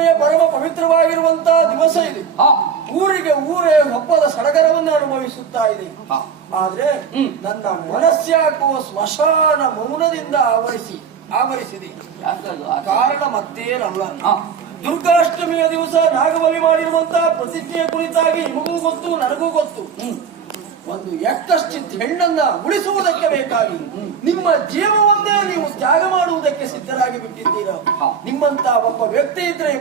ದುರ್ಗಾಷ್ಟಮಿಯ ಪರಮ ಪವಿತ್ರವಾಗಿರುವಂತಹ ದಿವಸ ಇದೆ. ಊರಿಗೆ ಊರೇ ಹಬ್ಬದ ಸಡಗರವನ್ನು ಅನುಭವಿಸುತ್ತಾ ಇದೆ. ಆದ್ರೆ ನನ್ನ ಮನಸ್ಸಾಕುವ ಸ್ಮಶಾನ ಮೌನದಿಂದ ಆವರಿಸಿದೆ. ಕಾರಣ ಮತ್ತೇನಲ್ಲ, ದುರ್ಗಾಷ್ಟಮಿಯ ದಿವಸ ನಾಗಬಲಿ ಮಾಡಿರುವಂತಹ ಪ್ರತಿಜ್ಞೆಯ ಕುರಿತಾಗಿ ನಿಮಗೂ ಗೊತ್ತು, ನನಗೂ ಗೊತ್ತು. ಒಂದು ಎಕ್ಕಶ್ಚಿತ್ ಹೆಣ್ಣನ್ನ ಉಳಿಸುವುದಕ್ಕೆ ಬೇಕಾಗಿ ನಿಮ್ಮ ಜೀವವನ್ನೇ ನೀವು ತ್ಯಾಗ ಮಾಡುವುದಕ್ಕೆ ಸಿದ್ಧರಾಗಿ ಬಿಟ್ಟಿದ್ದೀರ. ನಿಮ್ಮಂತ ಒಬ್ಬ ವ್ಯಕ್ತಿ ಇದ್ರೆ